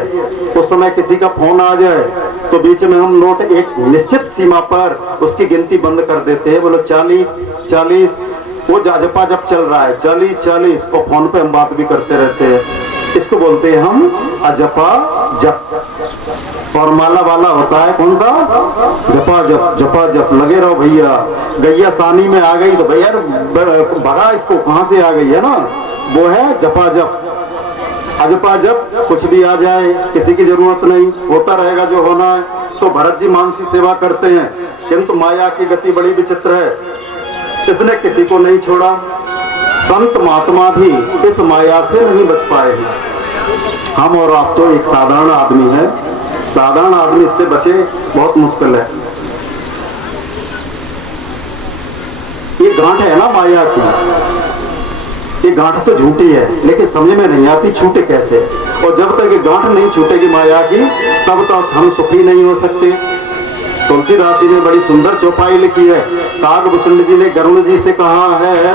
उस समय किसी का फोन आ जाए तो बीच में हम नोट एक निश्चित सीमा पर उसकी गिनती बंद कर देते हैं। बोलो 40 40, वो जपा जप चल रहा है 40 40, और फोन पे हम बात भी करते रहते हैं। इसको बोलते हैं हम अजपा जप। और माला वाला होता है कौन सा? जपा जप, जपा जप। लगे रहो भैया, गैया सानी में आ गई तो भैया भगा इसको, कहां से आ गई है ना, वो है जपा जप। अजपा जप कुछ भी आ जाए, किसी की जरूरत नहीं, होता रहेगा जो होना है। तो भरत जी मानसी सेवा करते हैं, किंतु माया की गति बड़ी विचित्र है, इसने किसी को नहीं छोड़ा। संत महात्मा भी इस माया से नहीं बच पाए। हम और आप तो एक साधारण आदमी है, साधारण आदमी इससे बचे बहुत मुश्किल है। ये गांठ है ना माया की, ये गांठ तो झूठी है, लेकिन समझ में नहीं आती छूटे कैसे। और जब तक ये गांठ नहीं छूटेगी माया की, तब तक हम सुखी नहीं हो सकते। तुलसीदास जी ने बड़ी सुंदर चौपाई लिखी है। काकभूषण जी ने गरुड़ जी से कहा है,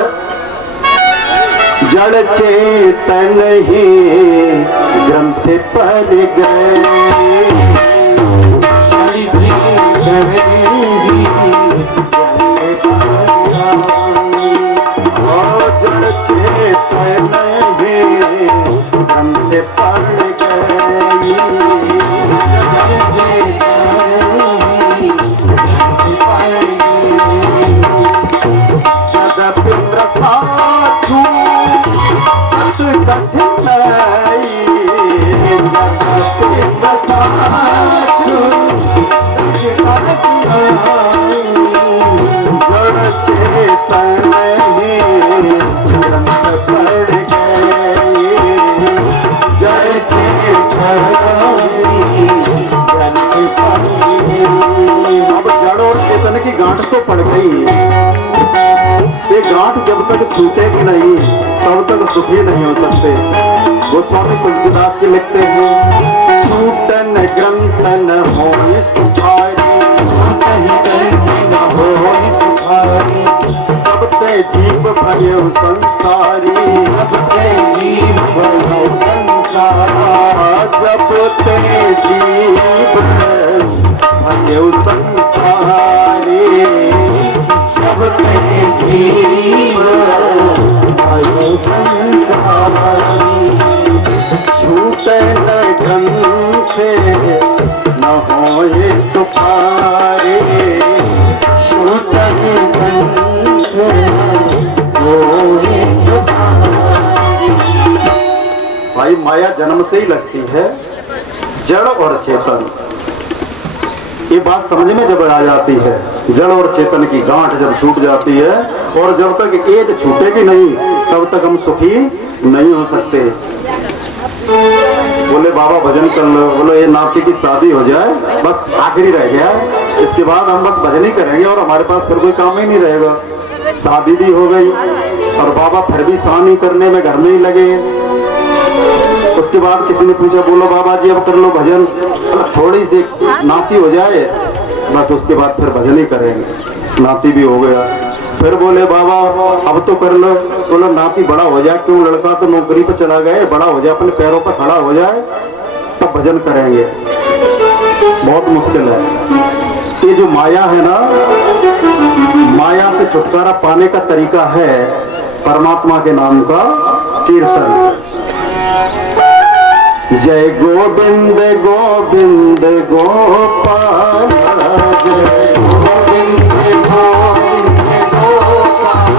जड़ चेतन ही ग्रंथ पर गए, की गांठ तो पड़ गई। ये गांठ जब तक छूटेगी नहीं तब तक सुखी नहीं हो सकते। गोस्वामी तुलसीदास जी लिखते हैं, छूटन ग्रंथ न हो सुखारी, सबते जीव भयो संसारी, जब ते जीव भयो संसारी, सबते जीव भयो संसारी, छूटे न ग्रंथ न होए सुखारी, छूटे ग्रंथ होए सुखारी। भाई माया जन्म से ही लगती है, जड़ और चेतन। ये बात समझ में जब आ जाती है, जड़ और चेतन की गांठ जब छूट जाती है, और जब तक एक छूटेगी नहीं तब तक हम सुखी नहीं हो सकते। बोले बाबा भजन कर लो, बोले ये नाती की शादी हो जाए बस आखिरी रह गया, इसके बाद हम बस भजन ही करेंगे और हमारे पास फिर कोई काम ही नहीं रहेगा। शादी भी हो गई और बाबा फिर भी शादी करने में घर में ही लगे। उसके बाद किसी ने पूछा, बोलो बाबा जी अब कर लो भजन, थोड़ी सी नाती हो जाए बस उसके बाद फिर भजन ही करेंगे। नाती भी हो गया, फिर बोले बाबा अब तो कर लो, बोलो नाती बड़ा हो जाए, क्यों, लड़का तो नौकरी पर चला गया, बड़ा हो जाए अपने पैरों पर खड़ा हो जाए तब भजन करेंगे। बहुत मुश्किल है। ये जो माया है ना, माया से छुटकारा पाने का तरीका है परमात्मा के नाम का कीर्तन। जय गोविंद गोविंद गोपाल, जय गोविंद गोविंद गोपाल,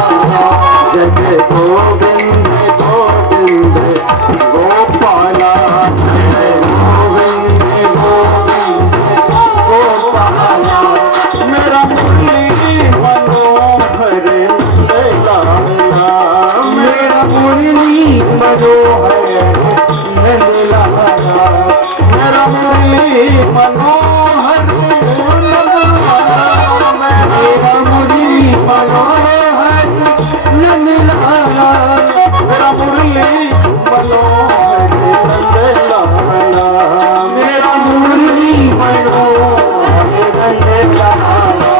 जय गोविंद गोविंद गोपाल, जय गोविंद गोविंद गोपाल। मेरा मुरली मनोहर लाला, मेरा मुरली मनोहर मेरा मुरली मनोहर, मेरा मुरली मनोहर नंदलाला, मेरा मुरली मनोहर नंदलाला, मेरा मुरली मनोहर नंदलाला।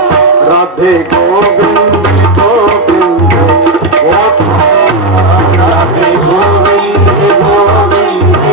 राधे गोविंद गोविंद गोपाल, राधे गोविंद गोविंद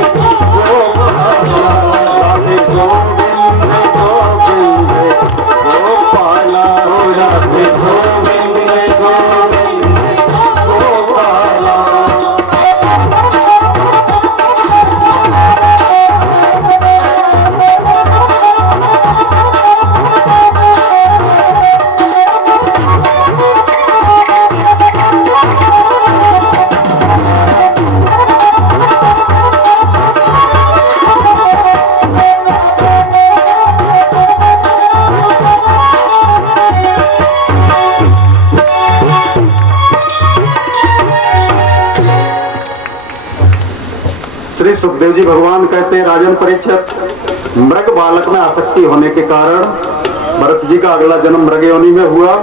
सुखदेव जी भगवान कहते हैं, राजन परीक्षित, मृग बालक में आसक्ति होने के कारण भरत जी का अगला जन्म मृग योनि में हुआ,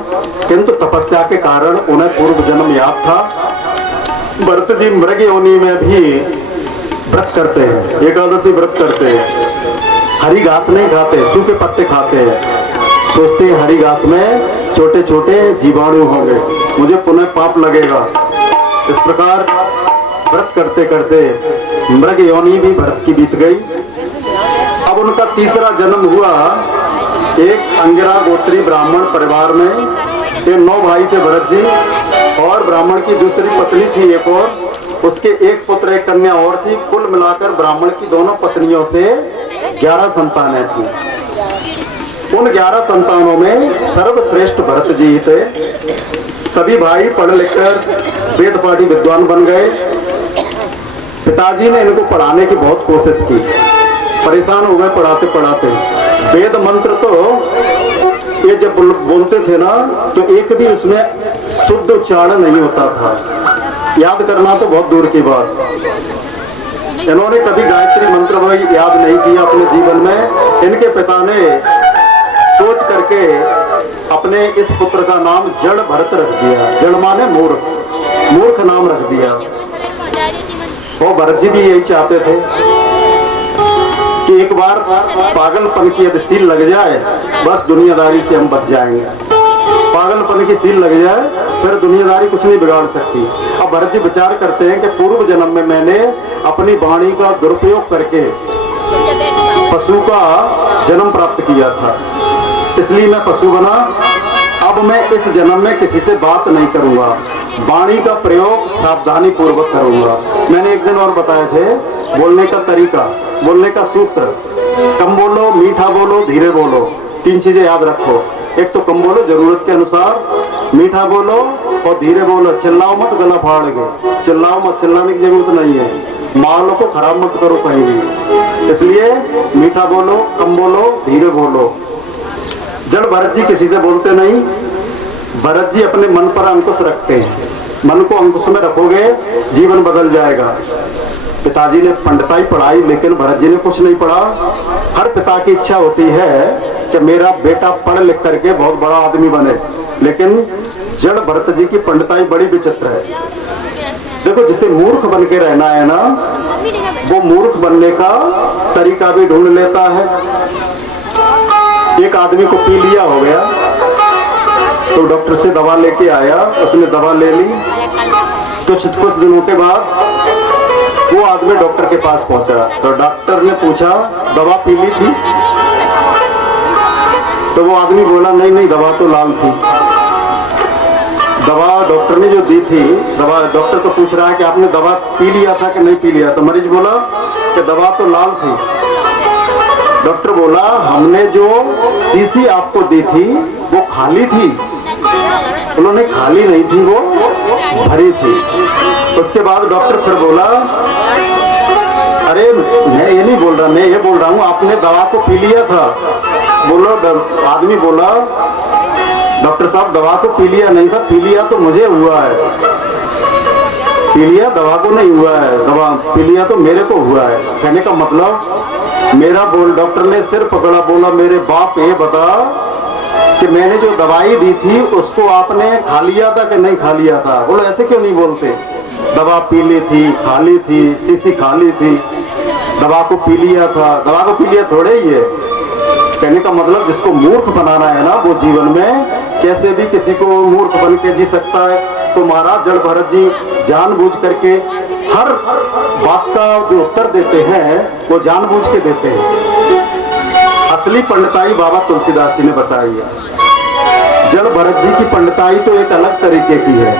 किंतु तपस्या के कारण उन्हें पूर्व जन्म याद था। भरत जी मृग योनि में भी व्रत करते हैं, एकादशी व्रत करते हैं, हरी घास नहीं खाते, सूखे पत्ते खाते हैं। सोचते हैं हरी घास में छोटे छोटे जीवाणु होंगे, मुझे पुनः पाप लगेगा। इस प्रकार व्रत करते करते मृग योनि भी भरत की बीत गई। अब उनका तीसरा जन्म हुआ एक अंगिरा गोत्री ब्राह्मण परिवार में। ये 9 भाई थे भरत जी, और ब्राह्मण की दूसरी पत्नी थी एक और, उसके एक पुत्र एक कन्या और थी। कुल मिलाकर ब्राह्मण की दोनों पत्नियों से 11 संतानें थी। उन 11 संतानों में सर्वश्रेष्ठ भरत जी थे। सभी भाई पढ़ लिखकर वेद पाठी विद्वान बन गए। पिताजी ने इनको पढ़ाने की बहुत कोशिश की, परेशान हो गए पढ़ाते पढ़ाते। वेद मंत्र तो ये जब बोलते थे ना, तो एक भी उसमें शुद्ध उच्चारण नहीं होता था, याद करना तो बहुत दूर की बात। इन्होंने कभी गायत्री मंत्र भी याद नहीं किया अपने जीवन में। इनके पिता ने सोच करके अपने इस पुत्र का नाम जड़ भरत रख दिया। जड़ माने मूर्ख, मूर्ख नाम रख दिया। वो भरत जी भी यही चाहते थे कि एक बार पागलपन की यदि सील लग जाए, बस दुनियादारी से हम बच जाएंगे। पागलपन की सील लग जाए, फिर दुनियादारी कुछ नहीं बिगाड़ सकती। अब भरत जी विचार करते हैं कि पूर्व जन्म में मैंने अपनी वाणी का दुरुपयोग करके पशु का जन्म प्राप्त किया था, इसलिए मैं पशु बना। अब मैं इस जन्म में किसी से बात नहीं करूंगा, वाणी का प्रयोग सावधानी पूर्वक करूंगा। मैंने एक दिन और बताए थे बोलने का तरीका, बोलने का सूत्र, कम बोलो, मीठा बोलो, धीरे बोलो। 3 चीजें याद रखो। एक तो कम बोलो जरूरत के अनुसार, मीठा बोलो और धीरे बोलो। चिल्लाओ मत, गला फाड़ के चिल्लाओ मत, चिल्लाने की जरूरत नहीं है। मालों को खराब मत करो कहीं भी, इसलिए मीठा बोलो, कम बोलो, धीरे बोलो। जड़ भरत जी किसी से बोलते नहीं। भरत जी अपने मन पर अंकुश रखते हैं। मन को अंकुश में रखोगे, जीवन बदल जाएगा। पिताजी ने पंडिताई पढ़ाई, लेकिन भरत जी ने कुछ नहीं पढ़ा। हर पिता की इच्छा होती है कि मेरा बेटा पढ़ लिख करके बहुत बड़ा आदमी बने, लेकिन जड़ भरत जी की पंडिताई बड़ी विचित्र है। देखो, जिसे मूर्ख बन के रहना है ना, वो मूर्ख बनने का तरीका भी ढूंढ लेता है। एक आदमी को पीलिया हो गया, तो डॉक्टर से दवा लेके आया, उसने दवा ले ली। कुछ दिनों के बाद वो आदमी डॉक्टर के पास पहुंचा, तो डॉक्टर ने पूछा दवा पी ली थी? तो वो आदमी बोला नहीं, दवा तो लाल थी। दवा डॉक्टर ने जो दी थी, दवा डॉक्टर तो पूछ रहा है कि आपने दवा पी लिया था कि नहीं पी लिया? तो मरीज बोला कि दवा तो लाल थी। डॉक्टर बोला हमने जो शीशी आपको दी थी वो खाली थी? उन्होंने खाली नहीं थी, वो भरी थी। उसके बाद डॉक्टर फिर बोला अरे मैं ये नहीं बोल रहा, मैं ये बोल रहा हूँ आपने दवा को पी लिया था? बोलो, आदमी बोला डॉक्टर साहब दवा को पी लिया नहीं था, पी लिया तो मुझे हुआ है, पी लिया दवा को नहीं हुआ है, दवा पी लिया तो मेरे को हुआ है। कहने का मतलब मेरा बोल, डॉक्टर ने सिर पकड़ा, बोला मेरे बाप ये बता कि मैंने जो दवाई दी थी उसको आपने खा लिया था कि नहीं खा लिया था? बोलो ऐसे क्यों नहीं बोलते, दवा पी ली थी, खाली थी, शीशी खाली थी, दवा को पी लिया था। दवा को पी लिया थोड़े ही है। कहने का मतलब जिसको मूर्ख बनाना है ना, वो जीवन में कैसे भी किसी को मूर्ख बन के जी सकता है। तो महाराज जड़ भरत जी जानबूझ करके हर बात का जो उत्तर देते हैं वो जानबूझ के देते हैं। असली पंडिताई बाबा तुलसीदास जी ने बताई है। जड़ भरत जी की पंडिताई तो एक अलग तरीके की है।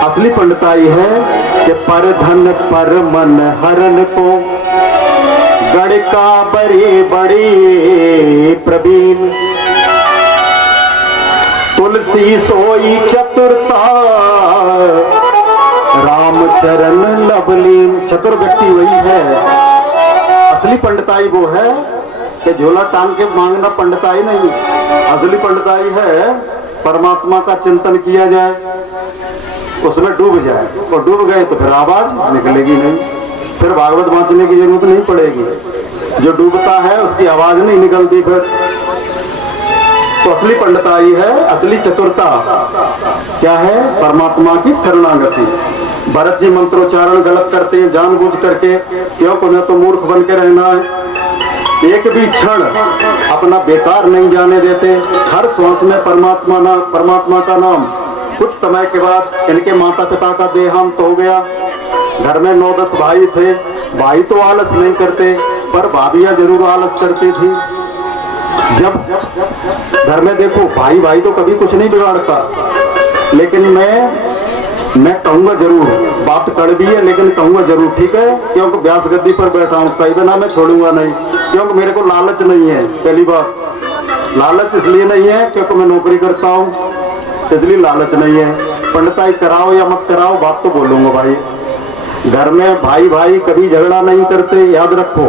असली पंडिताई है कि पर धन पर मन हरण को गड़का बड़ी बड़ी प्रवीण, तुलसी सोई चतुरता राम चरण लवलीन। चतुर व्यक्ति वही है। असली पंडिताई वो है कि झोला टांग के मांगना पंडिताई नहीं। असली पंडिताई है परमात्मा का चिंतन किया जाए, उसमें डूब जाए, और डूब गए तो फिर आवाज निकलेगी नहीं, फिर भागवत वाँचने की जरूरत नहीं पड़ेगी। जो डूबता है उसकी आवाज नहीं निकलती फिर। तो असली पंडिताई है, असली चतुरता क्या है? परमात्मा की शरणागति। भरत जी मंत्रोच्चारण गलत करते हैं जानबूझ करके, क्यों? उन्हें तो मूर्ख बन के रहना है। एक भी क्षण अपना बेकार नहीं जाने देते, हर श्वास में परमात्मा का नाम। कुछ समय के बाद इनके माता पिता का देहांत हो गया। घर में 9-10 भाई थे। भाई तो आलस नहीं करते, पर भाभियां जरूर आलस करती थी। जब घर में देखो भाई तो कभी कुछ नहीं बिगाड़ता, लेकिन मैं कहूंगा जरूर, बात कड़वी है लेकिन कहूंगा जरूर, ठीक है? क्योंकि व्यास गद्दी पर बैठा हूं, कई बिना मैं छोड़ूंगा नहीं, क्योंकि मेरे को लालच नहीं है। पहली बात, लालच इसलिए नहीं है क्योंकि मैं नौकरी करता हूं, इसलिए लालच नहीं है। पंडिताई कराओ या मत कराओ, बात तो बोलूंगा भाई। घर में भाई कभी झगड़ा नहीं करते, याद रखो,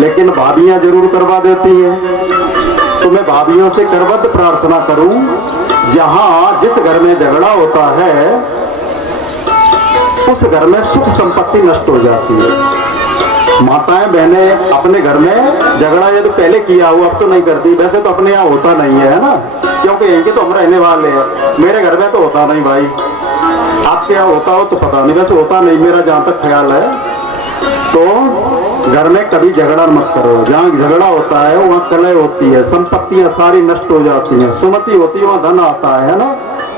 लेकिन भाभियां जरूर करवा देती हैं। तो मैं भाभियों से करबद्ध प्रार्थना करूं, जहां जिस घर में झगड़ा होता है उस घर में सुख संपत्ति नष्ट हो जाती है। माताएं बहनें अपने घर में झगड़ा ये तो पहले किया हुआ, अब तो नहीं करती। वैसे तो अपने यहाँ होता नहीं है ना, क्योंकि यहीं के तो हम रहने वाले हैं। मेरे घर में तो होता नहीं भाई, आपके यहाँ होता हो तो पता नहीं, वैसे होता नहीं मेरा जहां तक ख्याल है। तो घर में कभी झगड़ा मत करो। जहाँ झगड़ा होता है वहाँ कलह होती है, संपत्तियां सारी नष्ट हो जाती हैं। सुमति होती है वहाँ धन आता है ना,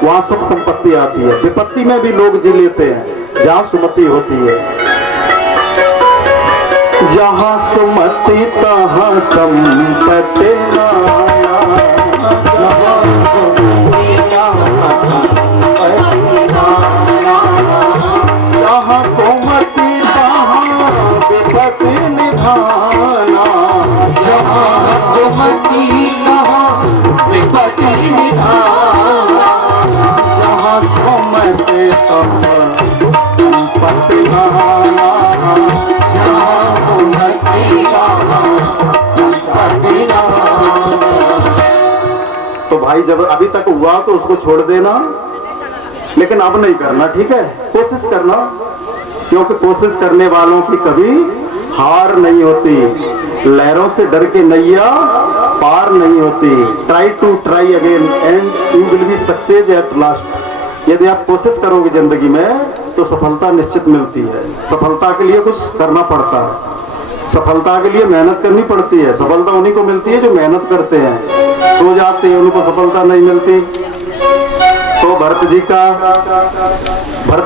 वहाँ सुख संपत्ति आती है। विपत्ति में भी लोग जी लेते हैं जहाँ सुमति होती है। जहाँ सुमति तहाँ संपत्ति जहाँ सुमति विपत्ति निधाना, जहाँ सुमति तहाँ विपत्ति निधाना, जहाँ सुमति तहाँ संपत्ति निधाना, जहाँ सुमति तहाँ संपत्ति निधाना। तो भाई जब अभी तक हुआ तो उसको छोड़ देना, लेकिन अब नहीं करना, ठीक है? कोशिश करना, क्योंकि कोशिश करने वालों की कभी हार नहीं होती। लहरों से डर के नैया पार नहीं होती। Try to try again and you will be success at last. यदि आप कोशिश करोगे जिंदगी में तो सफलता निश्चित मिलती है। सफलता के लिए कुछ करना पड़ता है, सफलता के लिए मेहनत करनी पड़ती है। सफलता उन्हीं को मिलती है जो मेहनत करते हैं। सो जाते हैं उनको सफलता नहीं मिलती। तो भरत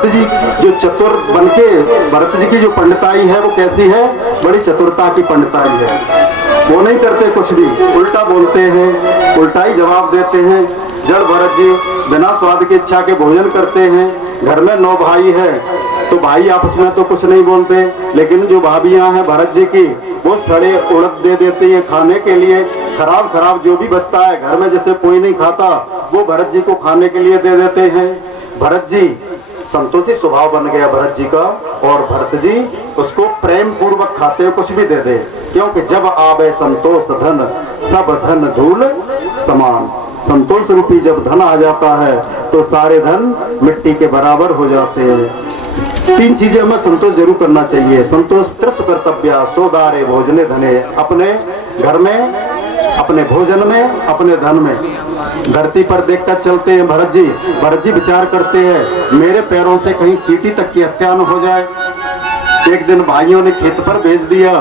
जी जो चतुर बनके, भरत जी की जो पंडिताई है वो कैसी है? बड़ी चतुरता की पंडिताई है। वो नहीं करते कुछ भी, उल्टा बोलते हैं, उल्टा ही जवाब देते हैं। जड़ भरत जी बिना स्वाद की इच्छा के भोजन करते हैं। घर में 9 भाई है तो भाई आपस में तो कुछ नहीं बोलते, लेकिन जो भाभियां हैं भरत जी की, वो सड़े उड़द दे देती है खाने के लिए। खराब जो भी बचता है घर में, जैसे कोई नहीं खाता, वो भरत जी को खाने के लिए दे देते हैं। भरत जी संतोषी स्वभाव बन गया भरत जी का, और भरत जी उसको प्रेम पूर्वक खाते हुए कुछ भी दे दे, क्योंकि जब आवे संतोष धन सब धन धूल समान। संतोष रूपी जब धन आ जाता है तो सारे धन मिट्टी के बराबर हो जाते हैं। 3 चीजें हमें संतोष जरूर करना चाहिए। संतोष त्रिस्व कर्तव्य सोदारे भोजने धने, अपने घर में, अपने भोजन में, अपने धन में। धरती पर देखकर चलते हैं भरत जी विचार करते हैं मेरे पैरों से कहीं चींटी तक की हत्या न हो जाए। एक दिन भाइयों ने खेत पर भेज दिया।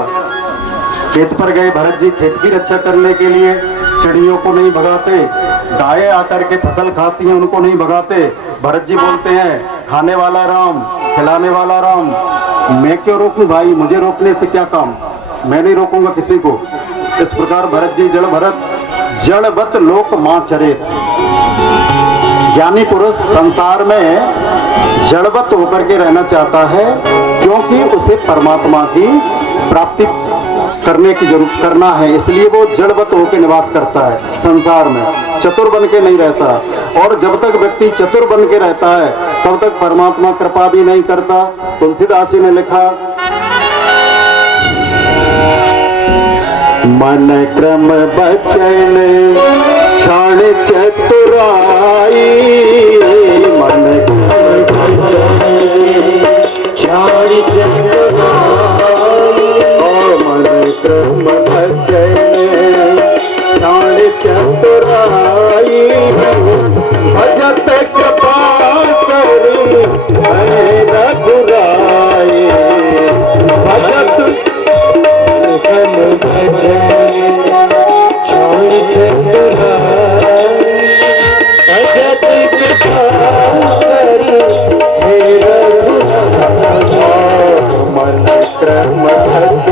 खेत पर गए भरत जी खेत की रक्षा करने के लिए। चिड़ियों को नहीं भगाते, गायें आकर के फसल खाती हैं उनको नहीं भगाते। भरत जी बोलते हैं खाने वाला राम, खिलाने वाला राम, मैं क्यों रोकूं भाई, मुझे रोकने से क्या काम, मैं नहीं रोकूंगा किसी को। इस प्रकार भरत जी जड़वत लोक मां चरे। ज्ञानी पुरुष संसार में जड़वत होकर के रहना चाहता है, क्योंकि उसे परमात्मा की प्राप्ति करना है, इसलिए वो जड़वत होकर निवास करता है संसार में, चतुर बन के नहीं रहता। और जब तक व्यक्ति चतुर बन के रहता है तब तक परमात्मा कृपा भी नहीं करता। तुलसीदास जी ने लिखा, मन क्रम बचन क्षण चतुराई, मन क्रम बचन क्षण चतुराई, भजन क्षण चतुराई भजत कृपाकर रघुराई भजत मुखम भजन क्षण चतुराई भजत कृपाकर रघुराई मन क्रम भजन